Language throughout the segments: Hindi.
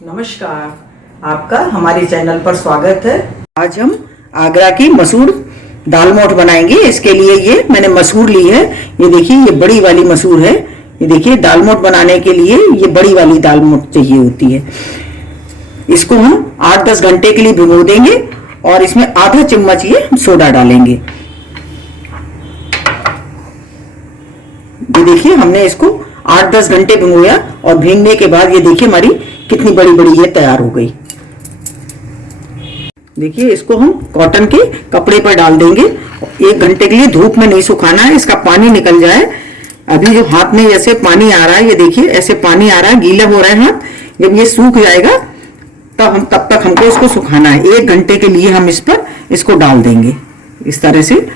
नमस्कार, आपका हमारे चैनल पर स्वागत है। आज हम आगरा की मसूर दाल मोठ बनाएंगे। इसके लिए ये मैंने मसूर ली है। ये देखिए, ये बड़ी वाली मसूर है। ये देखिए, दाल मोठ बनाने के लिए ये बड़ी वाली दाल मोठ चाहिए होती है। इसको हम 8-10 घंटे के लिए भिगो देंगे और इसमें आधा चम्मच ये सोडा डालेंगे। ये देखिए, हमने इसको 8-10 घंटे भिगोया और भीगने के बाद ये देखिए हमारी कितनी बड़ी बड़ी ये तैयार हो गई। देखिए, इसको हम कॉटन के कपड़े पर डाल देंगे। 1 घंटे के लिए धूप में नहीं सुखाना है, इसका पानी निकल जाए। अभी जो हाथ में जैसे पानी आ रहा है, ये देखिए ऐसे पानी आ रहा है, गीला हो रहा है हाथ। जब ये सूख जाएगा तब तक हमको इसको सुखाना है। 1 घंटे के लिए हम इस पर इसको डाल देंगे इस तरह से,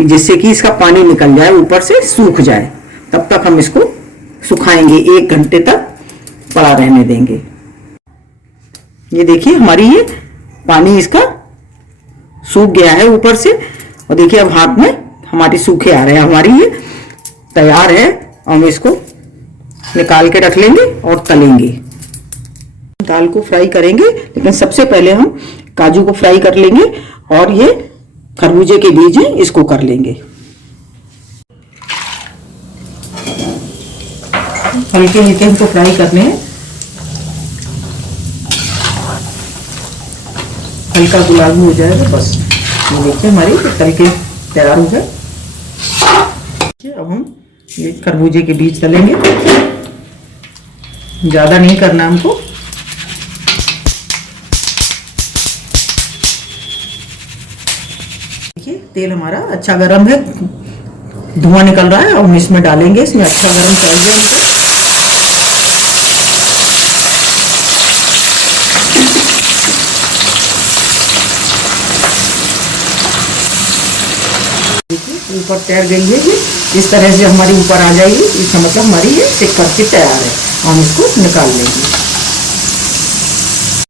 जिससे कि इसका पानी निकल जाए, ऊपर से सूख जाए। तब तक हम इसको सुखाएंगे, 1 घंटे तक पड़ा रहने देंगे। ये देखिए, हमारी ये पानी इसका सूख गया है ऊपर से, और देखिए अब हाथ में हमारी सूखे आ रहे हैं। हमारी ये तैयार है। हम इसको निकाल के रख लेंगे और तलेंगे। दाल को फ्राई करेंगे, लेकिन सबसे पहले हम काजू को फ्राई कर लेंगे और ये खरबूजे के बीज हैं, इसको कर लेंगे। हल्के हल्के हमको फ्राई करने हैं, हल्का गुलाबी हो जाएगा बस। ये देखिए हमारे तल के तैयार हो गए। अब हम ये खरबूजे के बीज तलेंगे। ज्यादा नहीं करना हमको। देखिए, तेल हमारा अच्छा गर्म है, धुआं निकल रहा है। और हम इसमें डालेंगे, इसमें अच्छा गर्म करेंगे। देखिए, ऊपर तैर गई है। ये इस तरह से हमारी ऊपर आ जाएगी, इसका मतलब हमारी ये सिक करके तैयार है। हम इसको निकाल लेंगे।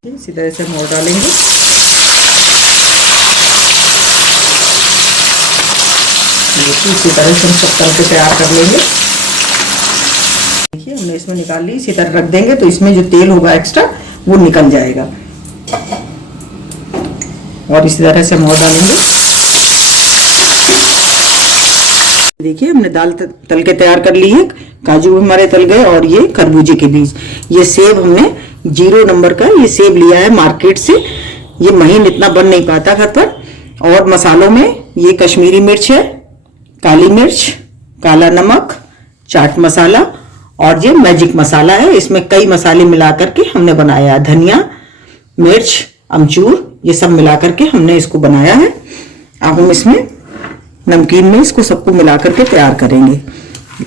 इसी तरह से हम और डालेंगे। इसी तरह से हम सब तल के तैयार कर लेंगे। देखिए, हमने इसमें निकाल ली। इसी तरह रख देंगे तो इसमें जो तेल होगा एक्स्ट्रा वो निकल जाएगा। और इसी तरह से हम और डालेंगे। देखिए, हमने दाल तल के तैयार कर ली है। काजू भी हमारे तल गए और ये खरबूजे के बीज। ये सेब हमने 0 नंबर का ये सेब लिया है मार्केट से। ये महीन इतना बन नहीं पाता घर पर। और मसालों में ये कश्मीरी मिर्च है, काली मिर्च, काला नमक, चाट मसाला और ये मैजिक मसाला है। इसमें कई मसाले मिला करके हमने बनाया। धनिया, मिर्च, अमचूर, ये सब मिला करके हमने इसको बनाया है। अब हम इसमें नमकीन में इसको सबको मिला करके तैयार करेंगे।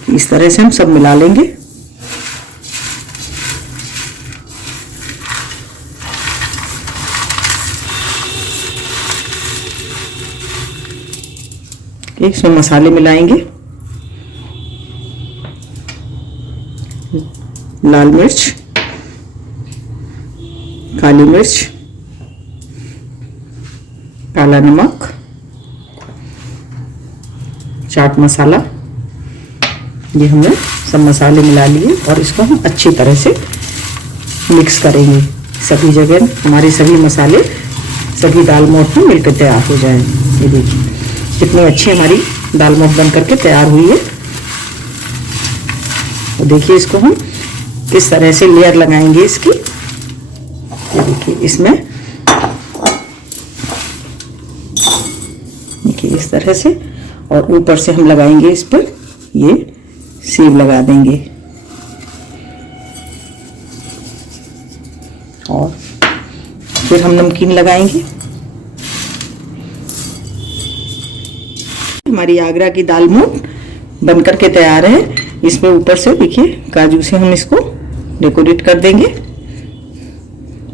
इस तरह से हम सब मिला लेंगे। इसमें मसाले मिलाएंगे। लाल मिर्च, काली मिर्च, काला नमक, चाट मसाला, ये हमने सब मसाले मिला लिए और इसको हम अच्छी तरह से मिक्स करेंगे। सभी जगह हमारे सभी मसाले सभी दाल मोठ में मिलकर तैयार हो जाए। ये देखिए कितनी अच्छी हमारी दाल मोठ बन करके तैयार हुई है। और देखिए, इसको हम किस तरह से लेयर लगाएंगे इसकी। ये देखिए, इसमें देखिए इस तरह से, और ऊपर से हम लगाएंगे इस पर ये सेब लगा देंगे। और फिर हम नमकीन लगाएंगे। हमारी आगरा की दाल मोठ बनकर के तैयार है। इसमें ऊपर से देखिए काजू से हम इसको डेकोरेट कर देंगे।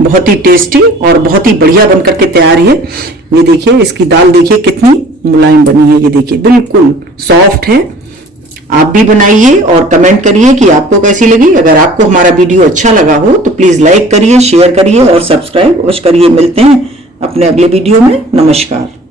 बहुत ही टेस्टी और बहुत ही बढ़िया बनकर के तैयार है। ये देखिए, इसकी दाल देखिए कितनी मुलायम बनी है। ये देखिए बिल्कुल सॉफ्ट है। आप भी बनाइए और कमेंट करिए कि आपको कैसी लगी। अगर आपको हमारा वीडियो अच्छा लगा हो तो प्लीज लाइक करिए, शेयर करिए और सब्सक्राइब अवश्य करिए। मिलते हैं अपने अगले वीडियो में। नमस्कार।